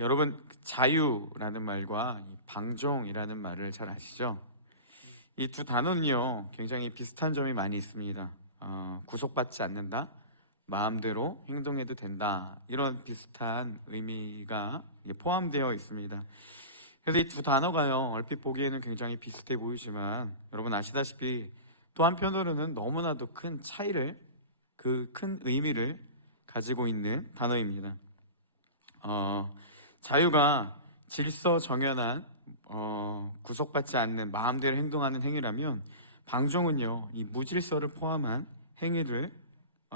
여러분, 자유라는 말과 방종이라는 말을 잘 아시죠? 이 두 단어는요, 굉장히 비슷한 점이 많이 있습니다. 구속받지 않는다, 마음대로 행동해도 된다, 이런 비슷한 의미가 포함되어 있습니다. 그래서 이 두 단어가요, 얼핏 보기에는 굉장히 비슷해 보이지만 여러분 아시다시피 또 한편으로는 너무나도 큰 차이를, 그 큰 의미를 가지고 있는 단어입니다. 자유가 질서 정연한 구속받지 않는 마음대로 행동하는 행위라면, 방종은요, 이 무질서를 포함한 행위를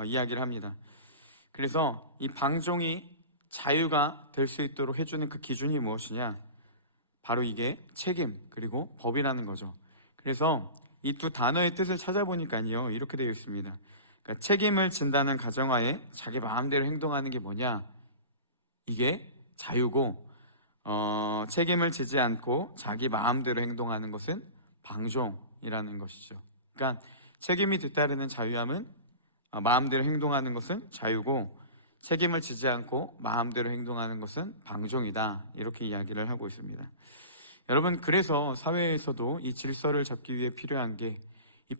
이야기를 합니다. 그래서 이 방종이 자유가 될 수 있도록 해주는 그 기준이 무엇이냐? 바로 이게 책임 그리고 법이라는 거죠. 그래서 이 두 단어의 뜻을 찾아보니까요, 이렇게 되어 있습니다. 그러니까 책임을 진다는 가정하에 자기 마음대로 행동하는 게 뭐냐? 이게 자유고, 책임을 지지 않고 자기 마음대로 행동하는 것은 방종이라는 것이죠. 그러니까 책임이 뒤따르는 자유함은, 마음대로 행동하는 것은 자유고, 책임을 지지 않고 마음대로 행동하는 것은 방종이다, 이렇게 이야기를 하고 있습니다. 여러분, 그래서 사회에서도 이 질서를 잡기 위해 필요한 게 이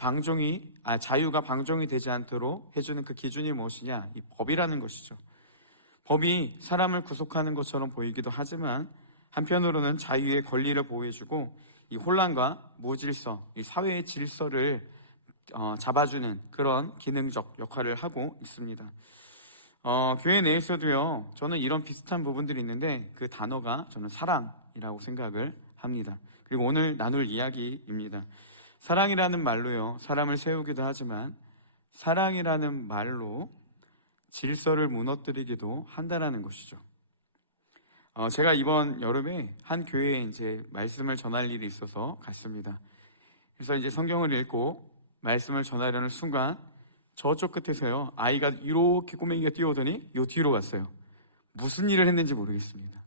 자유가 방종이 되지 않도록 해주는 그 기준이 무엇이냐? 이 법이라는 것이죠. 법이 사람을 구속하는 것처럼 보이기도 하지만 한편으로는 자유의 권리를 보호해주고 이 혼란과 무질서, 이 사회의 질서를 잡아주는 그런 기능적 역할을 하고 있습니다. 교회 내에서도요, 저는 이런 비슷한 부분들이 있는데 그 단어가 저는 사랑이라고 생각을 합니다. 그리고 오늘 나눌 이야기입니다. 사랑이라는 말로요, 사람을 세우기도 하지만 사랑이라는 말로 질서를 무너뜨리기도 한다는 것이죠. 제가 이번 여름에 한 교회에 이제 말씀을 전할 일이 있어서 갔습니다. 그래서 이제 성경을 읽고 말씀을 전하려는 순간 저쪽 끝에서요, 아이가 이렇게 꼬맹이가 뛰어오더니 요 뒤로 갔어요. 무슨 일을 했는지 모르겠습니다.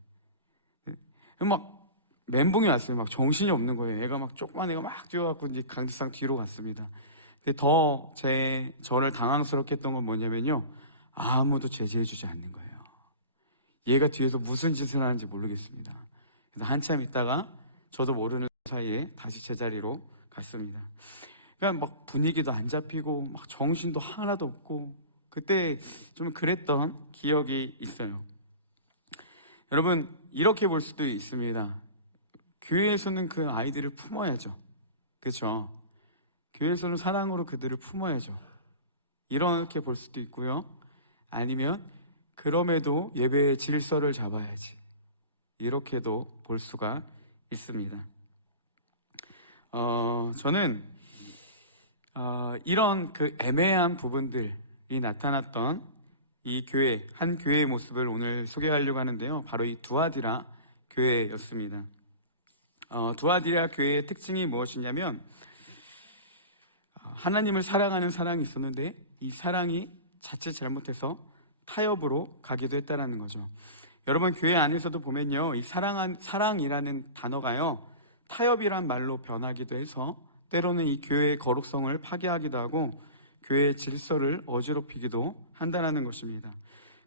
막 멘붕이 왔어요. 막 정신이 없는 거예요. 애가 막 조그만 애가 막 뛰어갖고 이제 강제상 뒤로 갔습니다. 근데 더 저를 당황스럽게 했던 건 뭐냐면요, 아무도 제지해주지 않는 거예요. 얘가 뒤에서 무슨 짓을 하는지 모르겠습니다. 그래서 한참 있다가 저도 모르는 사이에 다시 제자리로 갔습니다. 그러니까 막 분위기도 안 잡히고 막 정신도 하나도 없고 그때 좀 그랬던 기억이 있어요. 여러분, 이렇게 볼 수도 있습니다. 교회에서는 그 아이들을 품어야죠. 그렇죠? 교회에서는 사랑으로 그들을 품어야죠. 이렇게 볼 수도 있고요. 아니면 그럼에도 예배의 질서를 잡아야지, 이렇게도 볼 수가 있습니다. 저는 이런 그 애매한 부분들이 나타났던 이 교회, 한 교회의 모습을 오늘 소개하려고 하는데요, 바로 이 두아디라 교회였습니다. 두아디라 교회의 특징이 무엇이냐면, 하나님을 사랑하는 사랑이 있었는데 이 사랑이 자칫 잘못해서 타협으로 가기도 했다는 거죠. 여러분, 교회 안에서도 보면요, 이 사랑이라는 단어가요, 타협이란 말로 변하기도 해서 때로는 이 교회의 거룩성을 파괴하기도 하고 교회의 질서를 어지럽히기도 한다는 것입니다.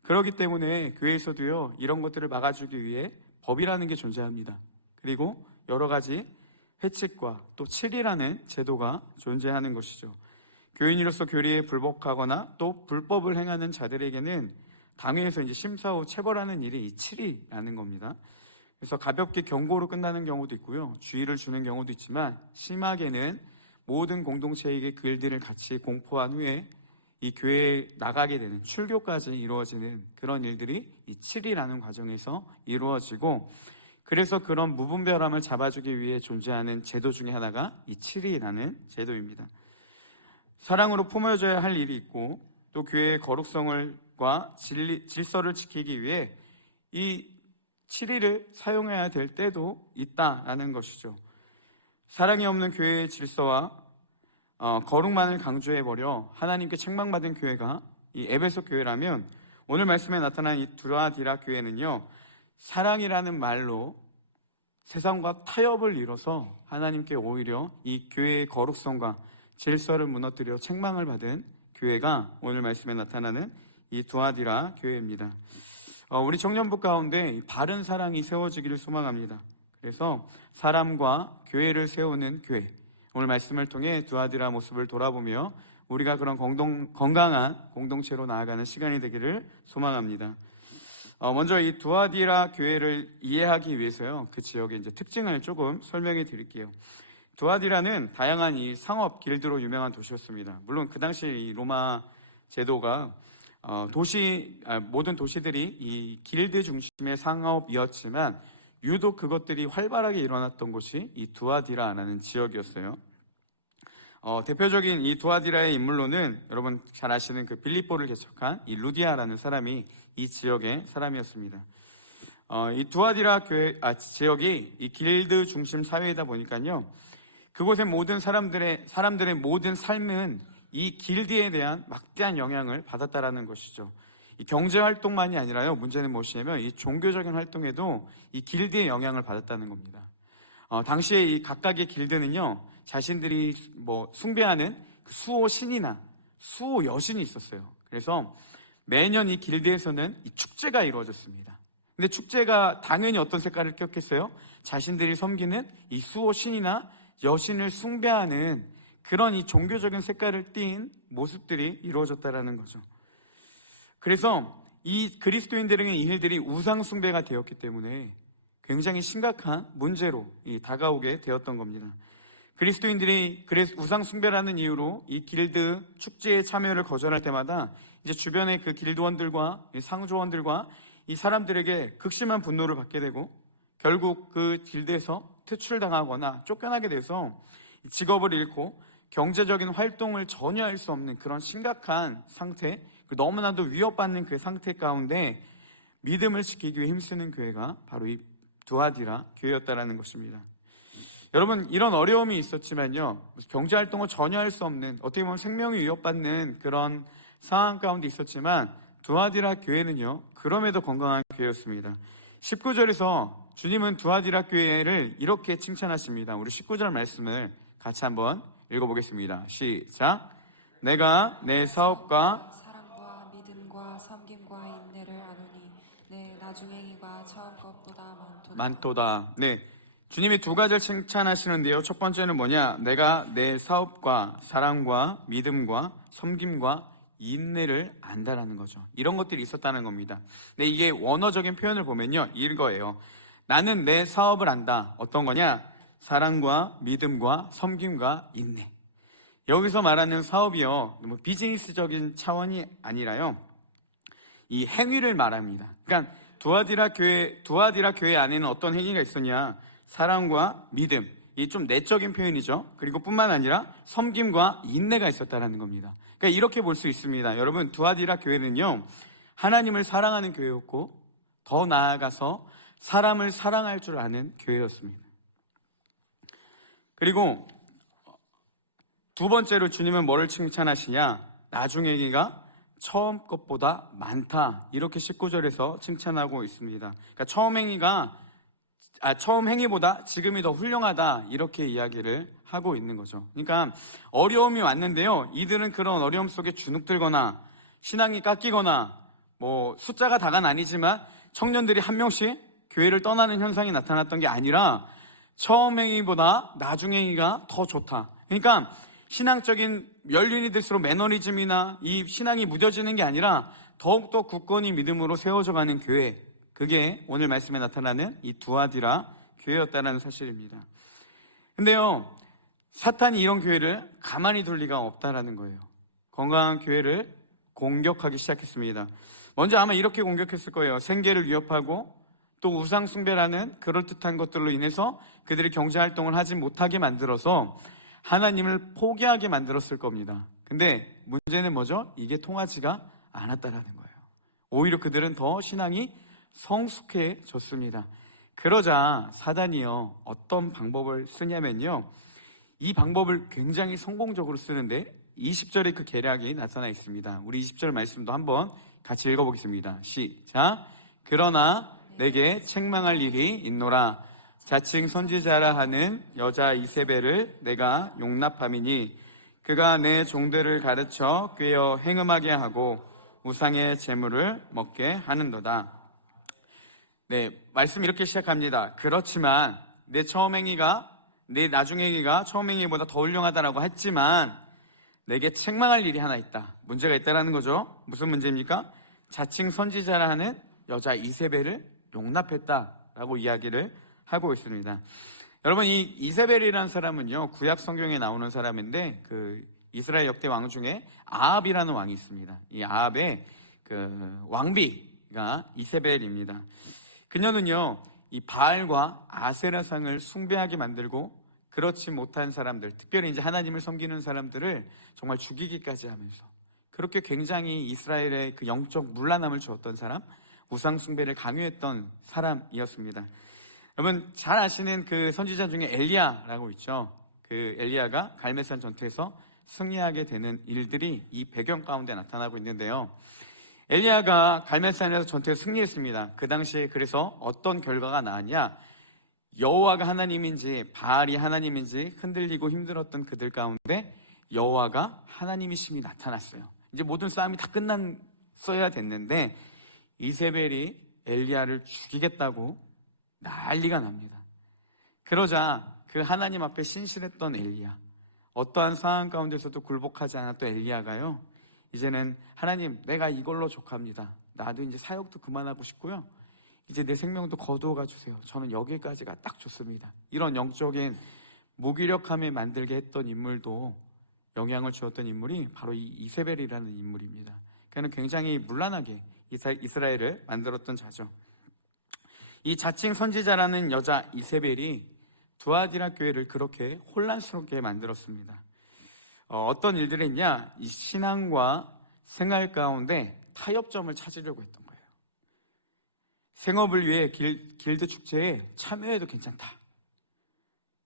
그렇기 때문에 교회에서도요, 이런 것들을 막아주기 위해 법이라는 게 존재합니다. 그리고 여러 가지 회칙과 또 칠이라는 제도가 존재하는 것이죠. 교인으로서 교리에 불복하거나 또 불법을 행하는 자들에게는 당회에서 이제 심사 후 체벌하는 일이 이 칠이라는 겁니다. 그래서 가볍게 경고로 끝나는 경우도 있고요, 주의를 주는 경우도 있지만 심하게는 모든 공동체에게 그 일들을 같이 공포한 후에 이 교회에 나가게 되는, 출교까지 이루어지는 그런 일들이 이 칠이라는 과정에서 이루어지고, 그래서 그런 무분별함을 잡아주기 위해 존재하는 제도 중에 하나가 이 칠이라는 제도입니다. 사랑으로 품어줘야 할 일이 있고 또 교회의 거룩성과 질서를 지키기 위해 이 칠이를 사용해야 될 때도 있다라는 것이죠. 사랑이 없는 교회의 질서와 거룩만을 강조해버려 하나님께 책망받은 교회가 이 에베소 교회라면, 오늘 말씀에 나타난 이 두아디라 교회는요, 사랑이라는 말로 세상과 타협을 이뤄서 하나님께 오히려 이 교회의 거룩성과 질서를 무너뜨려 책망을 받은 교회가 오늘 말씀에 나타나는 이 두아디라 교회입니다. 우리 청년부 가운데 바른 사랑이 세워지기를 소망합니다. 그래서 사람과 교회를 세우는 교회, 오늘 말씀을 통해 두아디라 모습을 돌아보며 우리가 그런 건강한 공동체로 나아가는 시간이 되기를 소망합니다. 먼저 이 두아디라 교회를 이해하기 위해서요, 그 지역의 이제 특징을 조금 설명해 드릴게요. 두아디라는 다양한 이 상업 길드로 유명한 도시였습니다. 물론 그 당시 이 로마 제도가 모든 도시들이 이 길드 중심의 상업이었지만 유독 그것들이 활발하게 일어났던 곳이 이 두아디라라는 지역이었어요. 대표적인 이 두아디라의 인물로는 여러분 잘 아시는 그 빌립보를 개척한 이 루디아라는 사람이 이 지역의 사람이었습니다. 이 두아디라 지역이 이 길드 중심 사회이다 보니까요, 그곳의 모든 사람들의 모든 삶은 이 길드에 대한 막대한 영향을 받았다라는 것이죠. 이 경제 활동만이 아니라요, 문제는 무엇이냐면 이 종교적인 활동에도 이 길드의 영향을 받았다는 겁니다. 당시에 이 각각의 길드는요, 자신들이 숭배하는 수호 신이나 수호 여신이 있었어요. 그래서 매년 이 길드에서는 이 축제가 이루어졌습니다. 근데 축제가 당연히 어떤 색깔을 꼈겠어요? 자신들이 섬기는 이 수호 신이나 여신을 숭배하는 그런 이 종교적인 색깔을 띤 모습들이 이루어졌다라는 거죠. 그래서 이 그리스도인들에게 이 일들이 우상 숭배가 되었기 때문에 굉장히 심각한 문제로 다가오게 되었던 겁니다. 그리스도인들이 우상 숭배라는 이유로 이 길드 축제에 참여를 거절할 때마다 이제 주변의 그 길드원들과 상조원들과 이 사람들에게 극심한 분노를 받게 되고 결국 그 길드에서 퇴출당하거나 쫓겨나게 돼서 직업을 잃고 경제적인 활동을 전혀 할 수 없는 그런 심각한 상태, 너무나도 위협받는 그 상태 가운데 믿음을 지키기 위해 힘쓰는 교회가 바로 이 두아디라 교회였다라는 것입니다. 여러분, 이런 어려움이 있었지만요, 경제활동을 전혀 할 수 없는, 어떻게 보면 생명이 위협받는 그런 상황 가운데 있었지만 두아디라 교회는요, 그럼에도 건강한 교회였습니다. 19절에서 주님은 두아디라 교회를 이렇게 칭찬하십니다. 우리 19절 말씀을 같이 한번 읽어보겠습니다. 시작. 내가 내 사업과 사랑과 믿음과 섬김과 인내를 아노니 내 나중행위가 처음 것보다 많도다. 네, 주님이 두 가지를 칭찬하시는데요, 첫 번째는 뭐냐? 내가 내 사업과 사랑과 믿음과 섬김과 인내를 안다라는 거죠. 이런 것들이 있었다는 겁니다. 근데 이게 원어적인 표현을 보면요, 이거예요. 나는 내 사업을 안다. 어떤 거냐? 사랑과 믿음과 섬김과 인내. 여기서 말하는 사업이요, 비즈니스적인 차원이 아니라요, 이 행위를 말합니다. 그러니까 두아디라 교회 안에는 어떤 행위가 있었냐? 사랑과 믿음, 이 좀 내적인 표현이죠. 그리고 뿐만 아니라 섬김과 인내가 있었다는 겁니다. 그러니까 이렇게 볼 수 있습니다. 여러분, 두아디라 교회는요, 하나님을 사랑하는 교회였고 더 나아가서 사람을 사랑할 줄 아는 교회였습니다. 그리고 두 번째로 주님은 뭐를 칭찬하시냐? 나중행위가 처음 것보다 많다. 이렇게 19절에서 칭찬하고 있습니다. 그러니까 처음 행위보다 지금이 더 훌륭하다. 이렇게 이야기를 하고 있는 거죠. 그러니까 어려움이 왔는데요, 이들은 그런 어려움 속에 주눅들거나 신앙이 깎이거나 숫자가 다가 아니지만 청년들이 한 명씩 교회를 떠나는 현상이 나타났던 게 아니라 처음 행위보다 나중 행위가 더 좋다. 그러니까 신앙적인 연륜이 들수록 매너리즘이나 이 신앙이 무뎌지는 게 아니라 더욱더 굳건히 믿음으로 세워져가는 교회, 그게 오늘 말씀에 나타나는 이 두아디라 교회였다는 사실입니다. 근데요, 사탄이 이런 교회를 가만히 둘 리가 없다라는 거예요. 건강한 교회를 공격하기 시작했습니다. 먼저 아마 이렇게 공격했을 거예요. 생계를 위협하고 또 우상 숭배라는 그럴듯한 것들로 인해서 그들이 경제활동을 하지 못하게 만들어서 하나님을 포기하게 만들었을 겁니다. 근데 문제는 뭐죠? 이게 통하지가 않았다라는 거예요. 오히려 그들은 더 신앙이 성숙해졌습니다. 그러자 사단이요, 어떤 방법을 쓰냐면요, 이 방법을 굉장히 성공적으로 쓰는데 20절에 그 계략이 나타나 있습니다. 우리 20절 말씀도 한번 같이 읽어보겠습니다. 시작. 그러나 내게 책망할 일이 있노라. 자칭 선지자라 하는 여자 이세벨을 내가 용납함이니 그가 내 종들을 가르쳐 꾀어 행음하게 하고 우상의 재물을 먹게 하는도다. 네, 말씀 이렇게 시작합니다. 그렇지만 내 나중 행위가 처음 행위보다 더 훌륭하다라고 했지만 내게 책망할 일이 하나 있다. 문제가 있다라는 거죠. 무슨 문제입니까? 자칭 선지자라 하는 여자 이세벨을 용납했다라고 이야기를 하고 있습니다. 여러분, 이 이세벨이라는 사람은요, 구약 성경에 나오는 사람인데 그 이스라엘 역대 왕 중에 아합이라는 왕이 있습니다. 이 아합의 그 왕비가 이세벨입니다. 그녀는요, 이 바알과 아세라상을 숭배하게 만들고 그렇지 못한 사람들, 특별히 이제 하나님을 섬기는 사람들을 정말 죽이기까지 하면서 그렇게 굉장히 이스라엘의 그 영적 문란함을 주었던 사람, 우상 숭배를 강요했던 사람이었습니다. 여러분 잘 아시는 그 선지자 중에 엘리야라고 있죠. 그 엘리야가 갈멜산 전투에서 승리하게 되는 일들이 이 배경 가운데 나타나고 있는데요. 엘리야가 갈멜산에서 전투에 승리했습니다. 그 당시에 그래서 어떤 결과가 나왔냐? 여호와가 하나님인지 바알이 하나님인지 흔들리고 힘들었던 그들 가운데 여호와가 하나님이심이 나타났어요. 이제 모든 싸움이 다 끝났어야 됐는데 이세벨이 엘리야를 죽이겠다고 난리가 납니다. 그러자 그 하나님 앞에 신실했던 엘리야, 어떠한 상황 가운데서도 굴복하지 않았던 엘리야가요, 이제는 하나님, 내가 이걸로 족합니다. 나도 이제 사역도 그만하고 싶고요, 이제 내 생명도 거두어가 주세요. 저는 여기까지가 딱 좋습니다. 이런 영적인 무기력함에 만들게 했던 인물도, 영향을 주었던 인물이 바로 이 이세벨이라는 인물입니다. 그는 굉장히 문란하게 이스라엘을 만들었던 자죠. 이 자칭 선지자라는 여자 이세벨이 두아디라 교회를 그렇게 혼란스럽게 만들었습니다. 어떤 일들을 했냐? 이 신앙과 생활 가운데 타협점을 찾으려고 했던 거예요. 생업을 위해 길드 축제에 참여해도 괜찮다.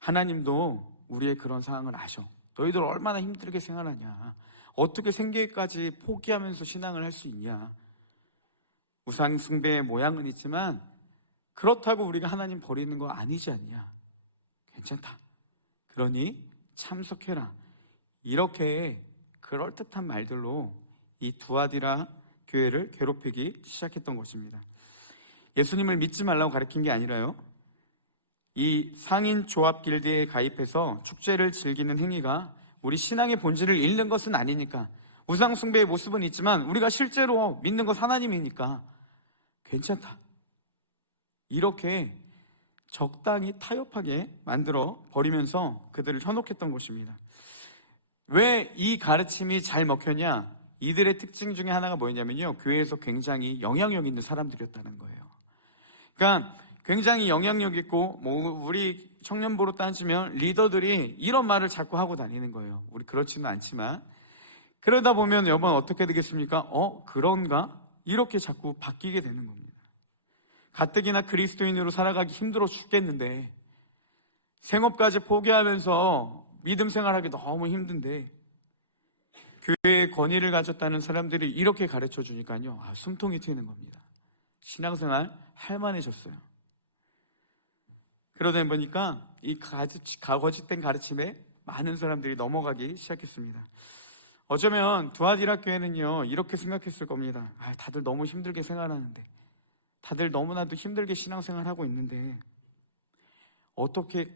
하나님도 우리의 그런 상황을 아셔. 너희들 얼마나 힘들게 생활하냐. 어떻게 생계까지 포기하면서 신앙을 할 수 있냐. 우상 숭배의 모양은 있지만 그렇다고 우리가 하나님 버리는 거 아니지 않냐. 괜찮다. 그러니 참석해라. 이렇게 그럴듯한 말들로 이 두아디라 교회를 괴롭히기 시작했던 것입니다. 예수님을 믿지 말라고 가르친 게 아니라요, 이 상인 조합 길드에 가입해서 축제를 즐기는 행위가 우리 신앙의 본질을 잃는 것은 아니니까, 우상 숭배의 모습은 있지만 우리가 실제로 믿는 것 하나님이니까 괜찮다. 이렇게 적당히 타협하게 만들어 버리면서 그들을 현혹했던 것입니다. 왜 이 가르침이 잘 먹혔냐? 이들의 특징 중에 하나가 뭐였냐면요, 교회에서 굉장히 영향력 있는 사람들이었다는 거예요. 그러니까 굉장히 영향력 있고, 우리 청년부로 따지면 리더들이 이런 말을 자꾸 하고 다니는 거예요. 우리 그렇지는 않지만. 그러다 보면 여러분 어떻게 되겠습니까? 그런가? 이렇게 자꾸 바뀌게 되는 겁니다. 가뜩이나 그리스도인으로 살아가기 힘들어 죽겠는데, 생업까지 포기하면서 믿음 생활하기 너무 힘든데, 교회의 권위를 가졌다는 사람들이 이렇게 가르쳐 주니까요, 숨통이 트이는 겁니다. 신앙생활 할만해졌어요. 그러다 보니까 이 거짓된 가르침에 많은 사람들이 넘어가기 시작했습니다. 어쩌면 두아디라 교회는요, 이렇게 생각했을 겁니다. 다들 너무 힘들게 생활하는데, 다들 너무나도 힘들게 신앙생활하고 있는데 어떻게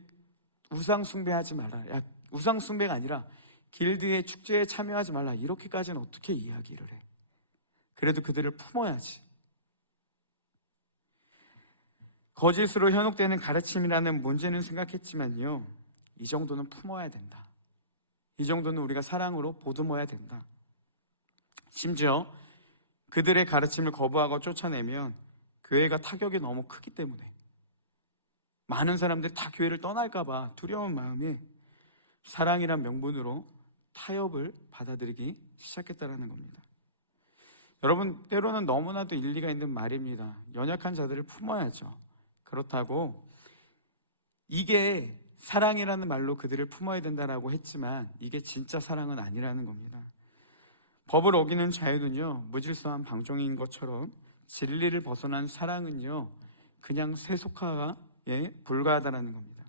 우상 숭배하지 마라, 우상 숭배가 아니라 길드의 축제에 참여하지 말라, 이렇게까지는 어떻게 이야기를 해? 그래도 그들을 품어야지. 거짓으로 현혹되는 가르침이라는 문제는 생각했지만요, 이 정도는 품어야 된다. 이 정도는 우리가 사랑으로 보듬어야 된다. 심지어 그들의 가르침을 거부하고 쫓아내면 교회가 타격이 너무 크기 때문에 많은 사람들이 다 교회를 떠날까봐 두려운 마음에 사랑이란 명분으로 타협을 받아들이기 시작했다는 겁니다. 여러분, 때로는 너무나도 일리가 있는 말입니다. 연약한 자들을 품어야죠. 그렇다고 이게 사랑이라는 말로 그들을 품어야 된다라고 했지만 이게 진짜 사랑은 아니라는 겁니다. 법을 어기는 자유는요, 무질서한 방종인 것처럼 진리를 벗어난 사랑은요, 그냥 세속화에 불과하다는 겁니다.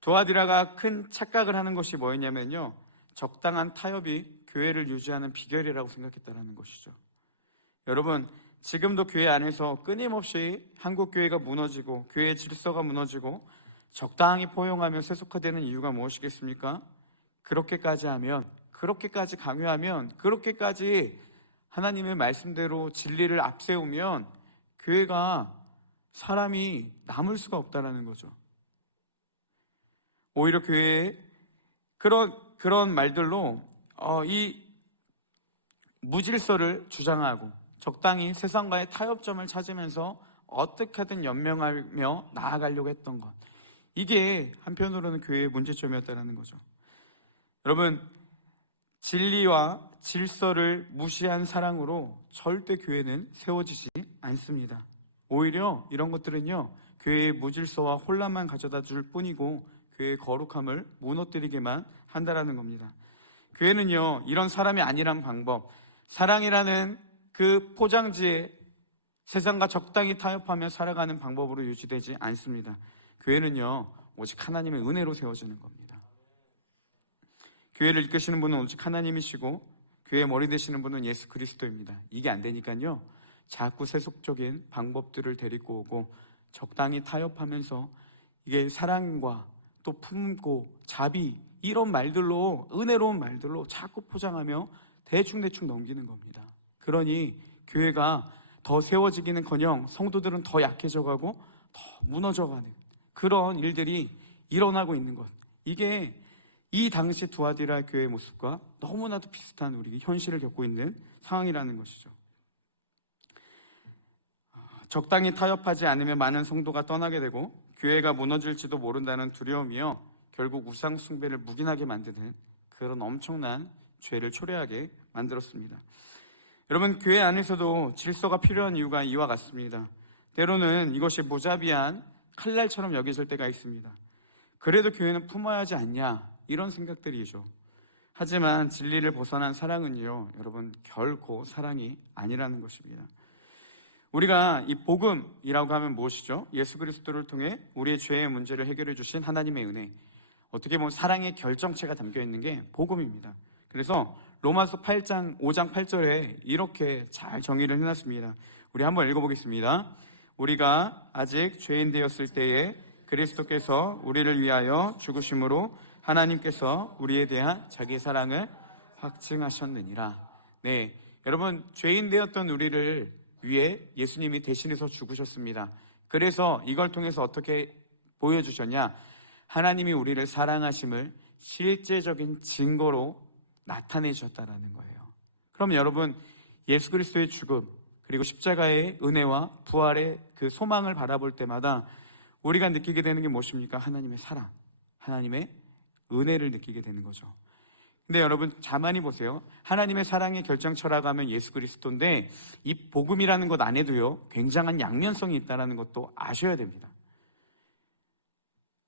두아디라가 큰 착각을 하는 것이 뭐였냐면요, 적당한 타협이 교회를 유지하는 비결이라고 생각했다는 것이죠. 여러분, 지금도 교회 안에서 끊임없이 한국 교회가 무너지고 교회의 질서가 무너지고 적당히 포용하며 세속화되는 이유가 무엇이겠습니까? 그렇게까지 하면, 그렇게까지 강요하면, 그렇게까지 하나님의 말씀대로 진리를 앞세우면 교회가 사람이 남을 수가 없다는 거죠. 오히려 교회에 그런 말들로 이 무질서를 주장하고 적당히 세상과의 타협점을 찾으면서 어떻게든 연명하며 나아가려고 했던 것, 이게 한편으로는 교회의 문제점이었다는 거죠. 여러분, 진리와 질서를 무시한 사랑으로 절대 교회는 세워지지 않습니다. 오히려 이런 것들은요, 교회의 무질서와 혼란만 가져다 줄 뿐이고 교회의 거룩함을 무너뜨리게만 한다라는 겁니다. 교회는요, 이런 사람이 아니란 방법, 사랑이라는 그 포장지에 세상과 적당히 타협하며 살아가는 방법으로 유지되지 않습니다. 교회는요, 오직 하나님의 은혜로 세워지는 겁니다. 교회를 이끄시는 분은 오직 하나님이시고 교회의 머리 되시는 분은 예수 그리스도입니다. 이게 안 되니까요, 자꾸 세속적인 방법들을 데리고 오고 적당히 타협하면서 이게 사랑과 또 품고 자비, 이런 말들로, 은혜로운 말들로 자꾸 포장하며 대충대충 넘기는 겁니다. 그러니 교회가 더 세워지기는커녕 성도들은 더 약해져가고 더 무너져가는 그런 일들이 일어나고 있는 것, 이게 이 당시 두아디라 교회의 모습과 너무나도 비슷한 우리 현실을 겪고 있는 상황이라는 것이죠. 적당히 타협하지 않으면 많은 성도가 떠나게 되고 교회가 무너질지도 모른다는 두려움이요, 결국 우상 숭배를 묵인하게 만드는 그런 엄청난 죄를 초래하게 만들었습니다. 여러분, 교회 안에서도 질서가 필요한 이유가 이와 같습니다. 때로는 이것이 무자비한 칼날처럼 여겨질 때가 있습니다. 그래도 교회는 품어야 하지 않냐, 이런 생각들이죠. 하지만 진리를 벗어난 사랑은요, 여러분, 결코 사랑이 아니라는 것입니다. 우리가 이 복음이라고 하면 무엇이죠? 예수 그리스도를 통해 우리의 죄의 문제를 해결해 주신 하나님의 은혜, 어떻게 보면 사랑의 결정체가 담겨 있는 게 복음입니다. 그래서 로마서 5장 8절에 이렇게 잘 정의를 해놨습니다. 우리 한번 읽어보겠습니다. 우리가 아직 죄인 되었을 때에 그리스도께서 우리를 위하여 죽으심으로 하나님께서 우리에 대한 자기 사랑을 확증하셨느니라. 네, 여러분, 죄인 되었던 우리를 위해 예수님이 대신해서 죽으셨습니다. 그래서 이걸 통해서 어떻게 보여주셨냐? 하나님이 우리를 사랑하심을 실제적인 증거로 나타내 주셨다라는 거예요. 그럼 여러분, 예수 그리스도의 죽음 그리고 십자가의 은혜와 부활의 그 소망을 바라볼 때마다 우리가 느끼게 되는 게 무엇입니까? 하나님의 사랑, 하나님의 은혜를 느끼게 되는 거죠. 근데 여러분, 가만히 보세요. 하나님의 사랑의 결정처라고 하면 예수 그리스도인데 이 복음이라는 것 안에도요, 굉장한 양면성이 있다는 것도 아셔야 됩니다.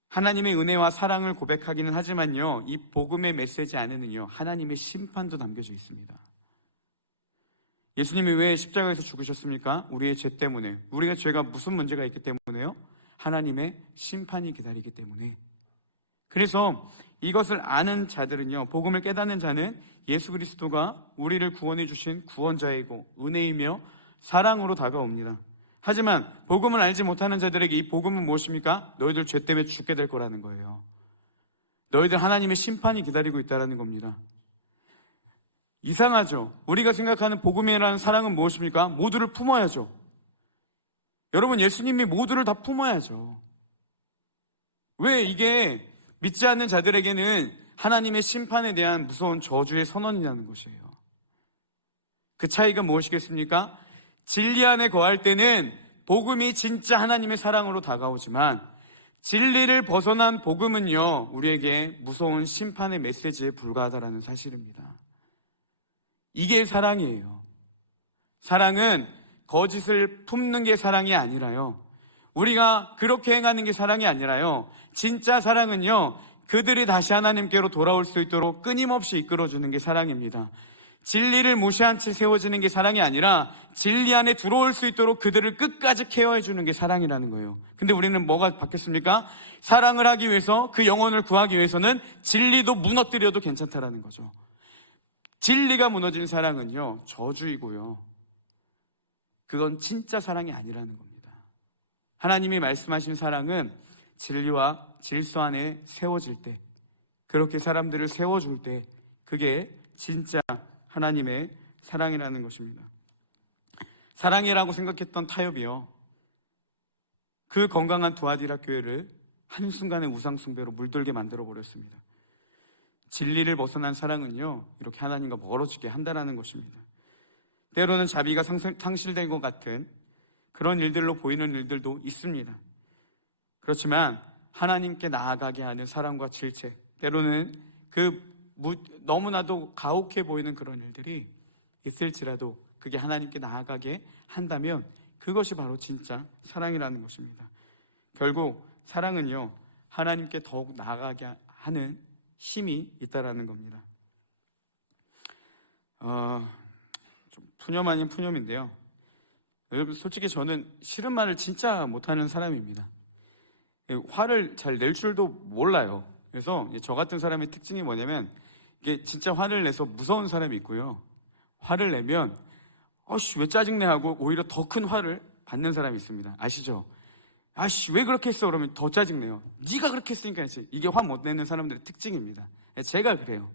하나님의 은혜와 사랑을 고백하기는 하지만요, 이 복음의 메시지 안에는요, 하나님의 심판도 담겨져 있습니다. 예수님이 왜 십자가에서 죽으셨습니까? 우리의 죄 때문에. 우리가 죄가 무슨 문제가 있기 때문에요? 하나님의 심판이 기다리기 때문에. 그래서 이것을 아는 자들은요, 복음을 깨닫는 자는 예수 그리스도가 우리를 구원해 주신 구원자이고 은혜이며 사랑으로 다가옵니다. 하지만 복음을 알지 못하는 자들에게 이 복음은 무엇입니까? 너희들 죄 때문에 죽게 될 거라는 거예요. 너희들 하나님의 심판이 기다리고 있다는 겁니다. 이상하죠? 우리가 생각하는 복음이라는 사랑은 무엇입니까? 모두를 품어야죠. 여러분, 예수님이 모두를 다 품어야죠. 왜 이게 믿지 않는 자들에게는 하나님의 심판에 대한 무서운 저주의 선언이라는 것이에요. 그 차이가 무엇이겠습니까? 진리 안에 거할 때는 복음이 진짜 하나님의 사랑으로 다가오지만 진리를 벗어난 복음은요, 우리에게 무서운 심판의 메시지에 불과하다는 사실입니다. 이게 사랑이에요. 사랑은 거짓을 품는 게 사랑이 아니라요, 우리가 그렇게 행하는 게 사랑이 아니라요, 진짜 사랑은요, 그들이 다시 하나님께로 돌아올 수 있도록 끊임없이 이끌어주는 게 사랑입니다. 진리를 무시한 채 세워지는 게 사랑이 아니라 진리 안에 들어올 수 있도록 그들을 끝까지 케어해주는 게 사랑이라는 거예요. 근데 우리는 뭐가 바뀌었습니까? 사랑을 하기 위해서, 그 영혼을 구하기 위해서는 진리도 무너뜨려도 괜찮다라는 거죠. 진리가 무너진 사랑은요, 저주이고요, 그건 진짜 사랑이 아니라는 겁니다. 하나님이 말씀하신 사랑은 진리와 질서 안에 세워질 때, 그렇게 사람들을 세워줄 때, 그게 진짜 하나님의 사랑이라는 것입니다. 사랑이라고 생각했던 타협이요, 그 건강한 두아디라 교회를 한순간에 우상숭배로 물들게 만들어버렸습니다. 진리를 벗어난 사랑은요, 이렇게 하나님과 멀어지게 한다는 것입니다. 때로는 자비가 상실된 것 같은 그런 일들로 보이는 일들도 있습니다. 그렇지만 하나님께 나아가게 하는 사랑과 질책, 때로는 너무나도 가혹해 보이는 그런 일들이 있을지라도 그게 하나님께 나아가게 한다면 그것이 바로 진짜 사랑이라는 것입니다. 결국 사랑은요, 하나님께 더욱 나아가게 하는 힘이 있다라는 겁니다. 좀 푸념 아닌 푸념인데요. 여러분, 솔직히 저는 싫은 말을 진짜 못하는 사람입니다. 화를 잘 낼 줄도 몰라요. 그래서 저 같은 사람의 특징이 뭐냐면, 이게 진짜 화를 내서 무서운 사람이 있고요, 화를 내면 왜 짜증내 하고 오히려 더 큰 화를 받는 사람이 있습니다. 아시죠? 왜 그렇게 했어? 그러면 더 짜증내요. 네가 그렇게 했으니까 했지. 이게 화 못 내는 사람들의 특징입니다. 제가 그래요.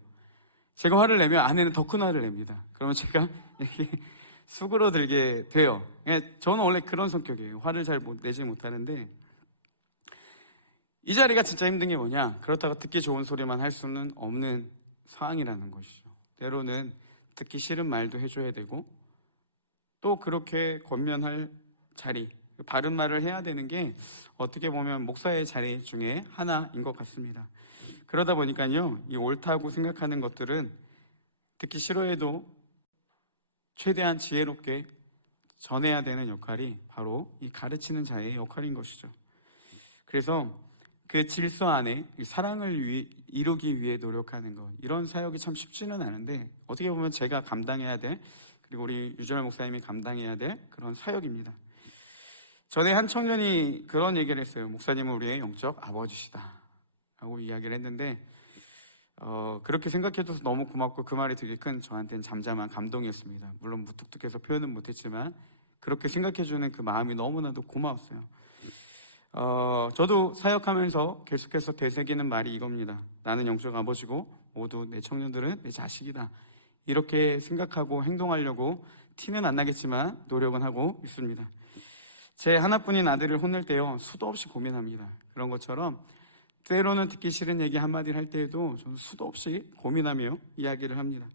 제가 화를 내면 아내는 더 큰 화를 냅니다. 그러면 제가 수그러들게 돼요. 저는 원래 그런 성격이에요. 화를 잘 내지 못하는데, 이 자리가 진짜 힘든 게 뭐냐? 그렇다고 듣기 좋은 소리만 할 수는 없는 상황이라는 것이죠. 때로는 듣기 싫은 말도 해줘야 되고, 또 그렇게 권면할 자리, 바른 말을 해야 되는 게 어떻게 보면 목사의 자리 중에 하나인 것 같습니다. 그러다 보니까요, 이 옳다고 생각하는 것들은 듣기 싫어해도 최대한 지혜롭게 전해야 되는 역할이 바로 이 가르치는 자의 역할인 것이죠. 그래서 그 질서 안에 사랑을 이루기 위해 노력하는 것, 이런 사역이 참 쉽지는 않은데 어떻게 보면 제가 감당해야 될, 그리고 우리 유정열 목사님이 감당해야 될 그런 사역입니다. 전에 한 청년이 그런 얘기를 했어요. 목사님은 우리의 영적 아버지시다 라고 이야기를 했는데, 그렇게 생각해줘서 너무 고맙고 그 말이 되게 큰 저한테는 잠잠한 감동이었습니다. 물론 무뚝뚝해서 표현은 못했지만 그렇게 생각해주는 그 마음이 너무나도 고마웠어요. 저도 사역하면서 계속해서 되새기는 말이 이겁니다. 나는 영적 아버지고 모두 내 청년들은 내 자식이다. 이렇게 생각하고 행동하려고 티는 안 나겠지만 노력은 하고 있습니다. 제 하나뿐인 아들을 혼낼 때요, 수도 없이 고민합니다. 그런 것처럼 때로는 듣기 싫은 얘기 한마디를 할 때에도 저는 수도 없이 고민하며 이야기를 합니다.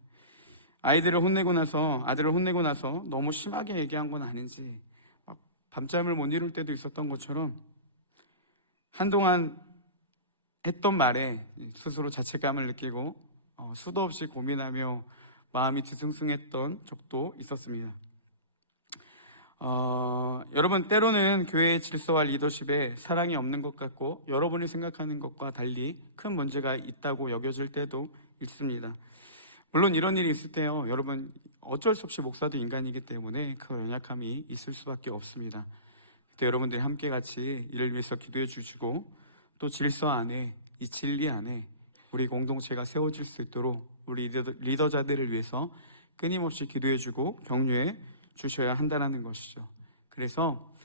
아들을 혼내고 나서 너무 심하게 얘기한 건 아닌지, 밤잠을 못 이룰 때도 있었던 것처럼 한동안 했던 말에 스스로 자책감을 느끼고 수도 없이 고민하며 마음이 뒤숭숭했던 적도 있었습니다. 여러분, 때로는 교회의 질서와 리더십에 사랑이 없는 것 같고 여러분이 생각하는 것과 달리 큰 문제가 있다고 여겨질 때도 있습니다. 물론 이런 일이 있을 때요, 여러분, 어쩔 수 없이 목사도 인간이기 때문에 그 연약함이 있을 수밖에 없습니다. 그때 여러분들이 함께 같이 이를 위해서 기도해 주시고, 또 질서 안에, 이 진리 안에 우리 공동체가 세워질 수 있도록 우리 리더자들을 위해서 끊임없이 기도해 주고 격려해 주셔야 한다는 것이죠. 그래서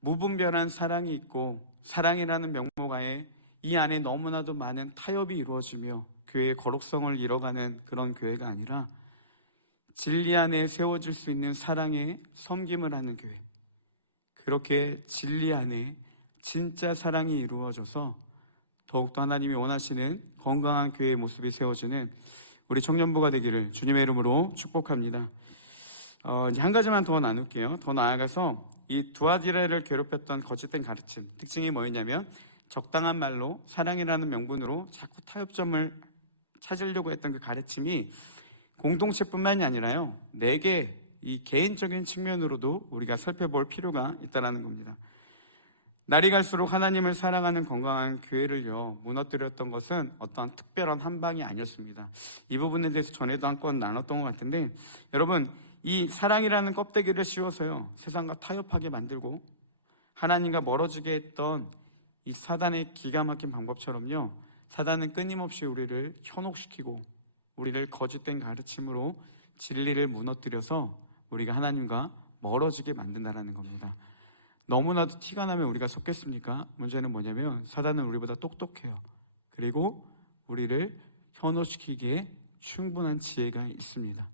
무분별한 사랑이 있고, 사랑이라는 명목하에 이 안에 너무나도 많은 타협이 이루어지며 교회의 거룩성을 잃어가는 그런 교회가 아니라 진리 안에 세워질 수 있는 사랑의 섬김을 하는 교회, 그렇게 진리 안에 진짜 사랑이 이루어져서 더욱더 하나님이 원하시는 건강한 교회의 모습이 세워지는 우리 청년부가 되기를 주님의 이름으로 축복합니다. 이제 한 가지만 더 나눌게요. 더 나아가서 이 두아디라를 괴롭혔던 거짓된 가르침, 특징이 뭐였냐면 적당한 말로 사랑이라는 명분으로 자꾸 타협점을 찾으려고 했던 그 가르침이 공동체뿐만이 아니라요, 내게 이 개인적인 측면으로도 우리가 살펴볼 필요가 있다는 겁니다. 날이 갈수록 하나님을 사랑하는 건강한 교회를요, 무너뜨렸던 것은 어떤 특별한 한방이 아니었습니다. 이 부분에 대해서 전에도 한 건 나눴던 것 같은데, 여러분, 이 사랑이라는 껍데기를 씌워서요, 세상과 타협하게 만들고 하나님과 멀어지게 했던 이 사단의 기가 막힌 방법처럼요, 사단은 끊임없이 우리를 현혹시키고 우리를 거짓된 가르침으로 진리를 무너뜨려서 우리가 하나님과 멀어지게 만든다라는 겁니다. 너무나도 티가 나면 우리가 속겠습니까? 문제는 뭐냐면 사단은 우리보다 똑똑해요. 그리고 우리를 현혹시키기에 충분한 지혜가 있습니다.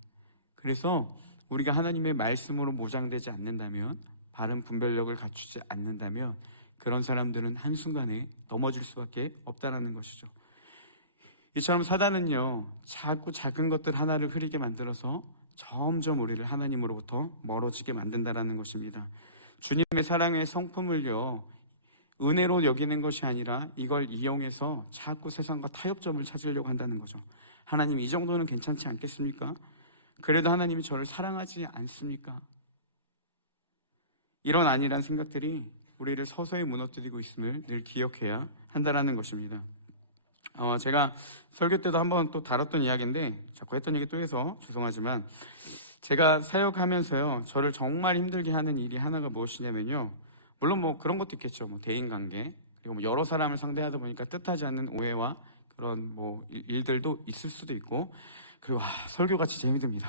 그래서 우리가 하나님의 말씀으로 모장되지 않는다면, 바른 분별력을 갖추지 않는다면 그런 사람들은 한순간에 넘어질 수밖에 없다는 것이죠. 이처럼 사단은요, 자꾸 작은 것들 하나를 흐리게 만들어서 점점 우리를 하나님으로부터 멀어지게 만든다는 것입니다. 주님의 사랑의 성품을요, 은혜로 여기는 것이 아니라 이걸 이용해서 자꾸 세상과 타협점을 찾으려고 한다는 거죠. 하나님, 이 정도는 괜찮지 않겠습니까? 그래도 하나님이 저를 사랑하지 않습니까? 이런 아니란 생각들이 우리를 서서히 무너뜨리고 있음을 늘 기억해야 한다는 것입니다. 제가 설교 때도 한번 또 다뤘던 이야기인데 자꾸 했던 얘기 또 해서 죄송하지만, 제가 사역하면서요, 저를 정말 힘들게 하는 일이 하나가 무엇이냐면요, 물론 뭐 그런 것도 있겠죠. 뭐 대인관계, 그리고 뭐 여러 사람을 상대하다 보니까 뜻하지 않는 오해와 그런 뭐 일들도 있을 수도 있고, 그리고 설교같이 재미듭니다.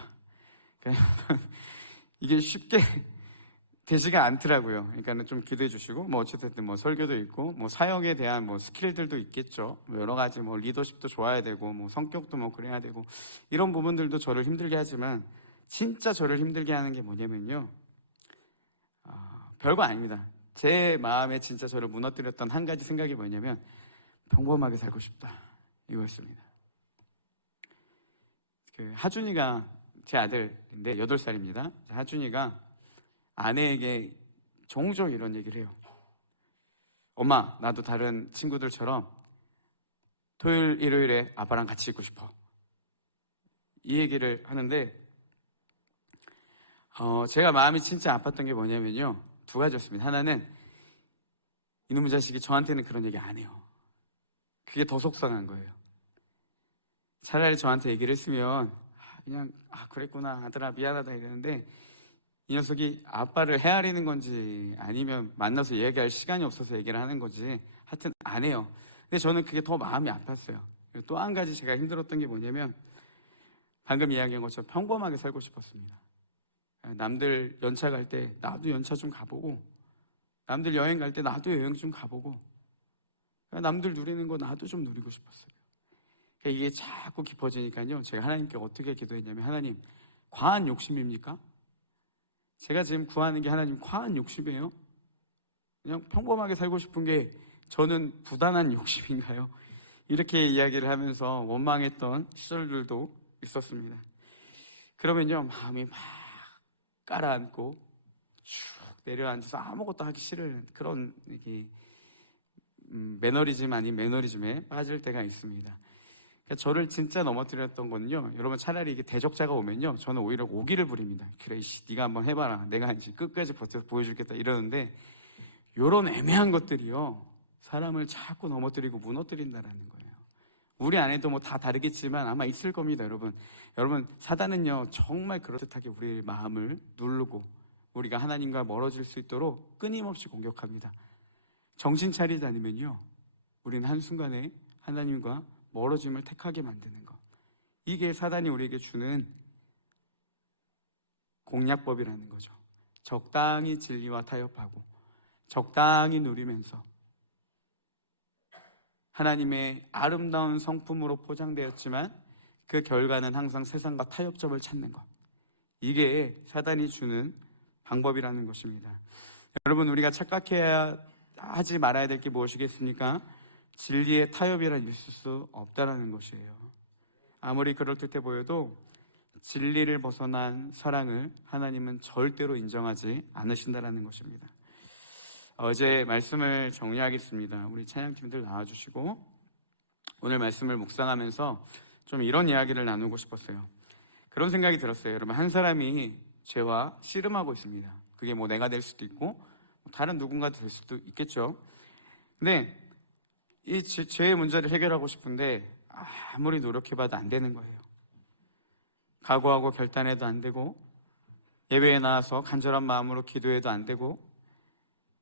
이게 쉽게 되지가 않더라고요. 그러니까 좀 기도해 주시고, 뭐 어쨌든 뭐 설교도 있고, 뭐 사역에 대한 뭐 스킬들도 있겠죠. 뭐 여러 가지 뭐 리더십도 좋아야 되고, 뭐 성격도 뭐 그래야 되고, 이런 부분들도 저를 힘들게 하지만, 진짜 저를 힘들게 하는 게 뭐냐면요, 별거 아닙니다. 제 마음에 진짜 저를 무너뜨렸던 한 가지 생각이 뭐냐면, 평범하게 살고 싶다, 이거였습니다. 하준이가 제 아들인데 8살입니다. 하준이가 아내에게 종종 이런 얘기를 해요. 엄마, 나도 다른 친구들처럼 토요일, 일요일에 아빠랑 같이 있고 싶어. 이 얘기를 하는데, 제가 마음이 진짜 아팠던 게 뭐냐면요, 2가지였습니다. 하나는, 이놈의 자식이 저한테는 그런 얘기 안 해요. 그게 더 속상한 거예요. 차라리 저한테 얘기를 했으면 그냥 그랬구나, 아들아 미안하다 이러는데, 이 녀석이 아빠를 헤아리는 건지 아니면 만나서 얘기할 시간이 없어서 얘기를 하는 건지 하여튼 안 해요. 근데 저는 그게 더 마음이 아팠어요. 또 한 가지 제가 힘들었던 게 뭐냐면, 방금 이야기한 것처럼 평범하게 살고 싶었습니다. 남들 연차 갈 때 나도 연차 좀 가보고, 남들 여행 갈 때 나도 여행 좀 가보고, 남들 누리는 거 나도 좀 누리고 싶었어요. 이게 자꾸 깊어지니까요, 제가 하나님께 어떻게 기도했냐면, 하나님, 과한 욕심입니까? 제가 지금 구하는 게 하나님 과한 욕심이에요? 그냥 평범하게 살고 싶은 게 저는 부단한 욕심인가요? 이렇게 이야기를 하면서 원망했던 시절들도 있었습니다. 그러면요, 마음이 막 깔아앉고 쭉 내려앉아서 아무것도 하기 싫은 그런 매너리즘 아닌 매너리즘에 빠질 때가 있습니다. 그러니까 저를 진짜 넘어뜨렸던 거는요, 여러분, 차라리 이게 대적자가 오면요, 저는 오히려 오기를 부립니다. 그래, 네가 한번 해봐라, 내가 이제 끝까지 버텨서 보여주겠다 이러는데, 이런 애매한 것들이요, 사람을 자꾸 넘어뜨리고 무너뜨린다라는 거예요. 우리 안에도 뭐 다 다르겠지만 아마 있을 겁니다. 여러분, 사단은요, 정말 그럴듯하게 우리의 마음을 누르고 우리가 하나님과 멀어질 수 있도록 끊임없이 공격합니다. 정신 차리지 않으면요, 우리는 한순간에 하나님과 멀어짐을 택하게 만드는 것, 이게 사단이 우리에게 주는 공략법이라는 거죠. 적당히 진리와 타협하고 적당히 누리면서 하나님의 아름다운 성품으로 포장되었지만 그 결과는 항상 세상과 타협점을 찾는 것, 이게 사단이 주는 방법이라는 것입니다. 여러분, 우리가 착각해야 하지 말아야 될 게 무엇이겠습니까? 진리의 타협이란 있을 수 없다는 것이에요. 아무리 그럴듯해 보여도 진리를 벗어난 사랑을 하나님은 절대로 인정하지 않으신다는 것입니다. 어제 말씀을 정리하겠습니다. 우리 찬양팀들 나와주시고, 오늘 말씀을 묵상하면서 좀 이런 이야기를 나누고 싶었어요. 그런 생각이 들었어요. 여러분, 한 사람이 죄와 씨름하고 있습니다. 그게 뭐 내가 될 수도 있고 다른 누군가 될 수도 있겠죠. 근데 이 죄의 문제를 해결하고 싶은데 아무리 노력해봐도 안 되는 거예요. 각오하고 결단해도 안 되고, 예배에 나와서 간절한 마음으로 기도해도 안 되고,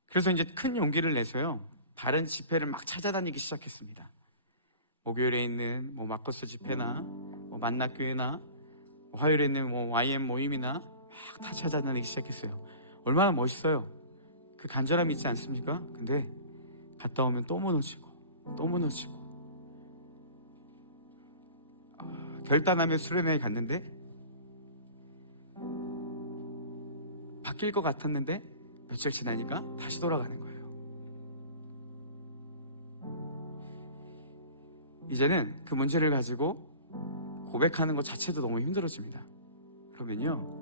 그래서 이제 큰 용기를 내서요, 다른 집회를 막 찾아다니기 시작했습니다. 목요일에 있는 뭐 마커스 집회나 만나교회나 화요일에 있는 YM 모임이나 막 다 찾아다니기 시작했어요. 얼마나 멋있어요. 그 간절함이 있지 않습니까? 근데 갔다 오면 또 무너지고 또 무너지고, 결단하며 수련회에 갔는데 바뀔 것 같았는데 며칠 지나니까 다시 돌아가는 거예요. 이제는 그 문제를 가지고 고백하는 것 자체도 너무 힘들어집니다. 그러면요,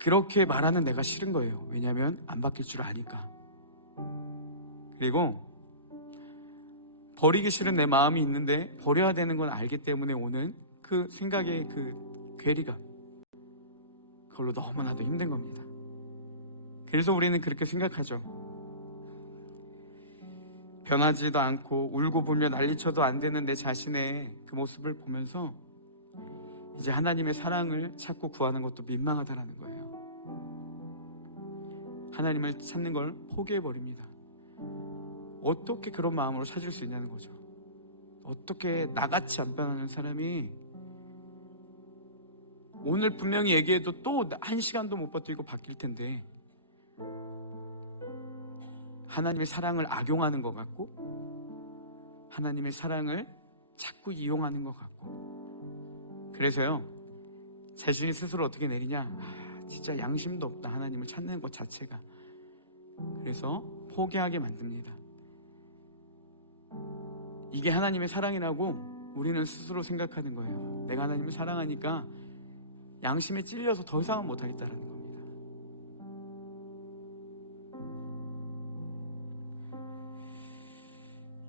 그렇게 말하는 내가 싫은 거예요. 왜냐하면 안 바뀔 줄 아니까. 그리고 버리기 싫은 내 마음이 있는데 버려야 되는 걸 알기 때문에 오는 그 생각의 그 괴리감, 그걸로 너무나도 힘든 겁니다. 그래서 우리는 그렇게 생각하죠. 변하지도 않고 울고 불며 난리쳐도 안 되는 내 자신의 그 모습을 보면서 이제 하나님의 사랑을 찾고 구하는 것도 민망하다라는 거예요. 하나님을 찾는 걸 포기해버립니다. 어떻게 그런 마음으로 찾을 수 있냐는 거죠. 어떻게 나같이 안 변하는 사람이 오늘 분명히 얘기해도 또 한 시간도 못 버티고 바뀔 텐데 하나님의 사랑을 악용하는 것 같고 하나님의 사랑을 자꾸 이용하는 것 같고, 그래서요 자신이 스스로 어떻게 내리냐, 진짜 양심도 없다, 하나님을 찾는 것 자체가. 그래서 포기하게 만듭니다. 이게 하나님의 사랑이라고 우리는 스스로 생각하는 거예요. 내가 하나님을 사랑하니까 양심에 찔려서 더 이상은 못하겠다는 겁니다.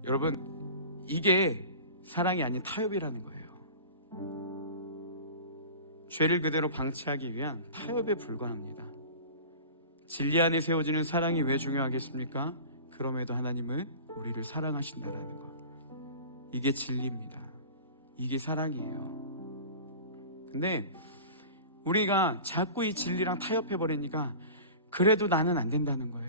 여러분, 이게 사랑이 아닌 타협이라는 거예요. 죄를 그대로 방치하기 위한 타협에 불과합니다. 진리 안에 세워지는 사랑이 왜 중요하겠습니까? 그럼에도 하나님은 우리를 사랑하신다라는 것. 이게 진리입니다. 이게 사랑이에요. 근데 우리가 자꾸 이 진리랑 타협해버리니까 그래도 나는 안 된다는 거예요.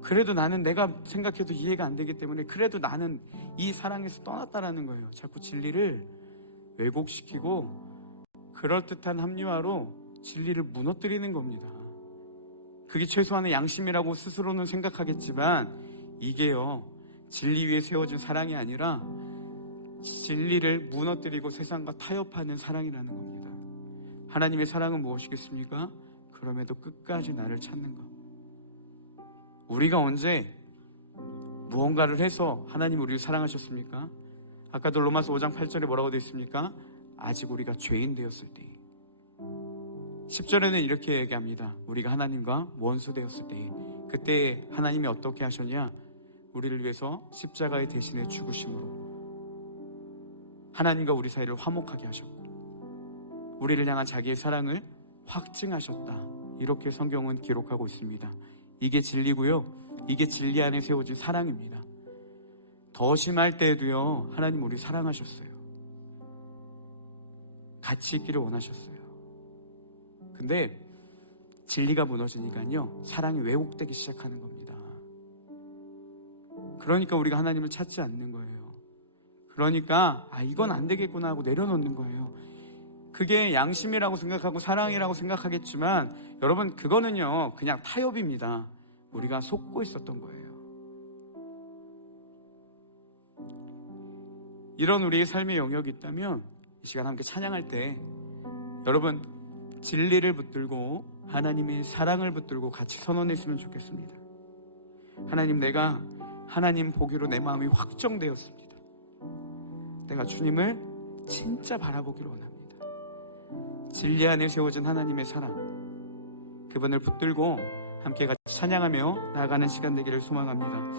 그래도 나는 내가 생각해도 이해가 안 되기 때문에 그래도 나는 이 사랑에서 떠났다라는 거예요. 자꾸 진리를 왜곡시키고 그럴듯한 합리화로 진리를 무너뜨리는 겁니다. 그게 최소한의 양심이라고 스스로는 생각하겠지만 이게요, 진리 위에 세워진 사랑이 아니라 진리를 무너뜨리고 세상과 타협하는 사랑이라는 겁니다. 하나님의 사랑은 무엇이겠습니까? 그럼에도 끝까지 나를 찾는 것. 우리가 언제 무언가를 해서 하나님 우리를 사랑하셨습니까? 아까도 로마서 5장 8절에 뭐라고 되어 있습니까? 아직 우리가 죄인 되었을 때. 10절에는 이렇게 얘기합니다. 우리가 하나님과 원수 되었을 때. 그때 하나님이 어떻게 하셨냐? 우리를 위해서 십자가의 대신에 죽으심으로 하나님과 우리 사이를 화목하게 하셨고 우리를 향한 자기의 사랑을 확증하셨다. 이렇게 성경은 기록하고 있습니다. 이게 진리고요, 이게 진리 안에 세워진 사랑입니다. 더 심할 때에도요, 하나님 우리 사랑하셨어요. 같이 있기를 원하셨어요. 근데 진리가 무너지니까요, 사랑이 왜곡되기 시작하는 겁니다. 그러니까 우리가 하나님을 찾지 않는 거예요. 그러니까 이건 안 되겠구나 하고 내려놓는 거예요. 그게 양심이라고 생각하고 사랑이라고 생각하겠지만 여러분, 그거는요 그냥 타협입니다. 우리가 속고 있었던 거예요. 이런 우리의 삶의 영역이 있다면 이 시간 함께 찬양할 때 여러분, 진리를 붙들고 하나님의 사랑을 붙들고 같이 선언했으면 좋겠습니다. 하나님, 내가 하나님 보기로 내 마음이 확정되었습니다. 내가 주님을 진짜 바라보기를 원합니다. 진리 안에 세워진 하나님의 사랑, 그분을 붙들고 함께 같이 찬양하며 나아가는 시간 되기를 소망합니다.